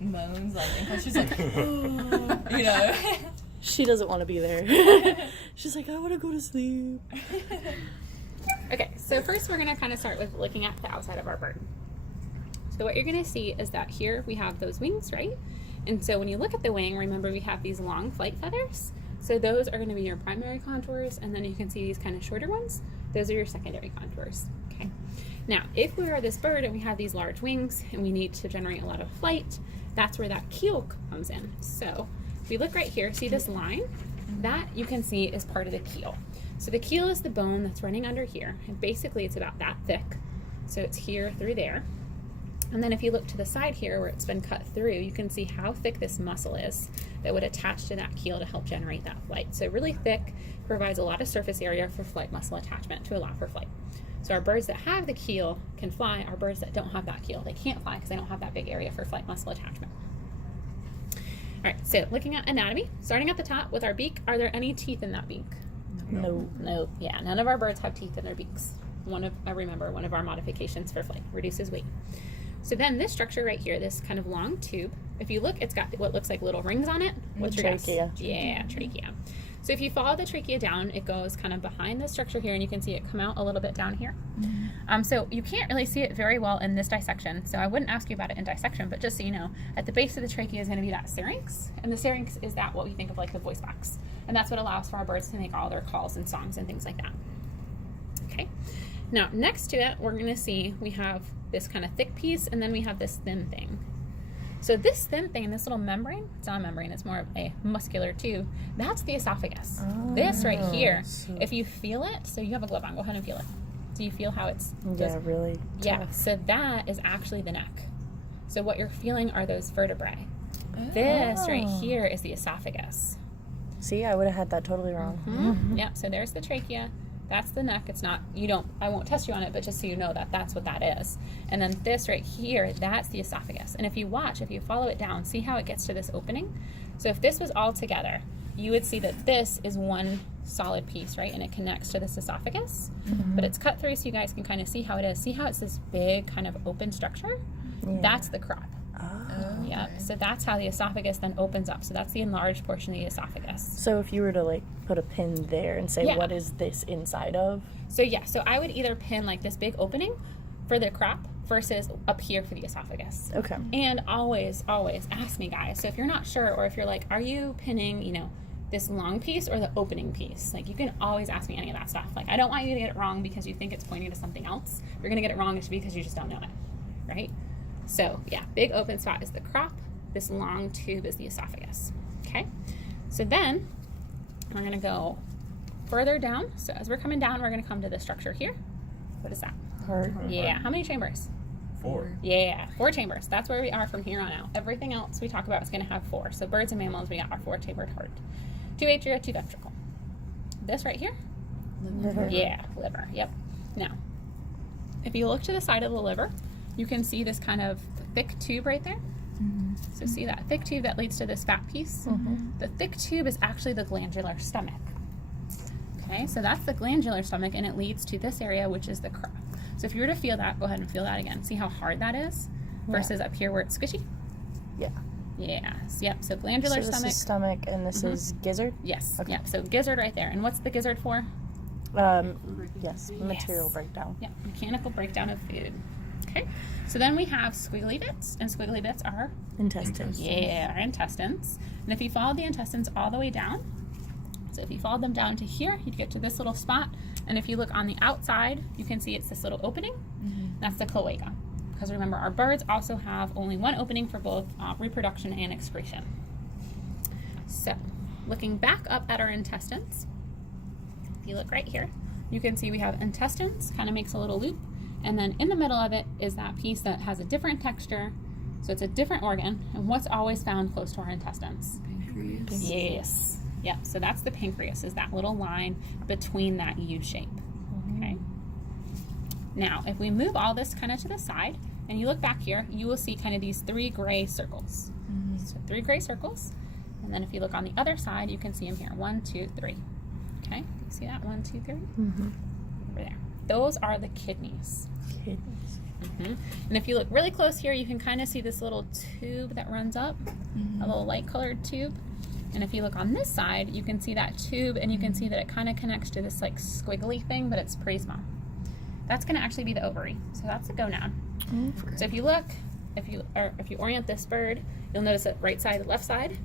moans, like, and she's like, oh, you know. She doesn't want to be there. She's like, I want to go to sleep. Okay, so first we're going to kind of start with looking at the outside of our bird. So what you're going to see is that here we have those wings, right? And so when you look at the wing, remember we have these long flight feathers. So those are going to be your primary contours, and then you can see these kind of shorter ones. Those are your secondary contours, okay? Now, if we are this bird and we have these large wings and we need to generate a lot of flight, that's where that keel comes in. So if we look right here, see this line? That you can see is part of the keel. So the keel is the bone that's running under here, and basically it's about that thick. So it's here through there. And then if you look to the side here where it's been cut through, you can see how thick this muscle is that would attach to that keel to help generate that flight. So really thick, provides a lot of surface area for flight muscle attachment to allow for flight. So our birds that have the keel can fly. Our birds that don't have that keel, they can't fly because they don't have that big area for flight muscle attachment. All right, so looking at anatomy, starting at the top with our beak, are there any teeth in that beak? No. Yeah, none of our birds have teeth in their beaks. Remember, one of our modifications for flight, reduces weight. So then this structure right here, this kind of long tube, if you look, it's got what looks like little rings on it. What's your guess? Trachea. Yeah, trachea. So if you follow the trachea down, it goes kind of behind this structure here, and you can see it come out a little bit down here. So you can't really see it very well in this dissection, so I wouldn't ask you about it in dissection, but just so you know, at the base of the trachea is going to be that syrinx, and the syrinx is that what we think of like the voice box, and that's what allows for our birds to make all their calls and songs and things like that. Okay, now next to it, we're going to see we have this kind of thick piece, and then we have this thin thing. So this thin thing, this little membrane, it's not a membrane, it's more of a muscular tube, that's the esophagus. This right here, if you feel it, so you have a glove on, go ahead and feel it. Do you feel how it's really tough. Yeah, so that is actually the neck. So what you're feeling are those vertebrae. This right here is the esophagus. See, I would have had that totally wrong. Yep, so there's the trachea. That's the neck. It's not, I won't test you on it, but just so you know that that's what that is. And then this right here, that's the esophagus. And if you follow it down, see how it gets to this opening? So if this was all together, you would see that this is one solid piece, right? And it connects to this esophagus, but it's cut through so you guys can kind of see how it is. See how it's this big kind of open structure? Yeah. That's the crop. Yep. Okay. So that's how the esophagus then opens up. So that's the enlarged portion of the esophagus. So if you were to like put a pin there and say, what is this inside of? So yeah, so I would either pin like this big opening for the crop versus up here for the esophagus. Okay. And always, always ask me, guys. So if you're not sure, or if you're like, are you pinning, this long piece or the opening piece? Like, you can always ask me any of that stuff. Like, I don't want you to get it wrong because you think it's pointing to something else. If you're gonna get it wrong, it's because you just don't know it, right? So yeah, big open spot is the crop. This long tube is the esophagus, okay? So then we're gonna go further down. So as we're coming down, we're gonna come to the structure here. What is that? Heart. Yeah, how many chambers? 4. Yeah, 4 chambers. That's where we are from here on out. Everything else we talk about is gonna have 4. So birds and mammals, we got our 4-chambered heart. 2 atria, 2 ventricle. This right here? Liver. Yeah, liver, yep. Now, if you look to the side of the liver, you can see this kind of thick tube right there. So see that thick tube that leads to this fat piece? The thick tube is actually the glandular stomach. Okay, so that's the glandular stomach, and it leads to this area, which is the crop. So if you were to feel that, go ahead and feel that again. See how hard that is versus up here where it's squishy? Yeah. Yes, yep, so glandular so stomach. This is stomach, and this is gizzard? Yes, Okay. yep, so gizzard right there. And what's the gizzard for? Yes, material breakdown. Yep, mechanical breakdown of food. Okay, so then we have squiggly bits, and squiggly bits are? Intestines. Yeah, our intestines. And if you follow the intestines all the way down, so if you follow them down to here, you'd get to this little spot. And if you look on the outside, you can see it's this little opening. That's the cloaca. Because remember, our birds also have only one opening for both reproduction and excretion. So, looking back up at our intestines, if you look right here, you can see we have intestines, kind of makes a little loop. And then in the middle of it is that piece that has a different texture. So it's a different organ. And what's always found close to our intestines? Pancreas. Yes. Yep. So that's the pancreas, is that little line between that U shape. Okay. Now, if we move all this kind of to the side, and you look back here, you will see kind of these 3 gray circles. So 3 gray circles. And then if you look on the other side, you can see them here. 1, 2, 3. Okay. You see that? 1, 2, 3. Over there. Those are the kidneys. Kidneys. And if you look really close here, you can kind of see this little tube that runs up, a little light colored tube. And if you look on this side, you can see that tube, and you can see that it kind of connects to this like squiggly thing, but it's pretty small. That's going to actually be the ovary. So that's a gonad. So if you look, if you orient this bird, you'll notice that right side, left side,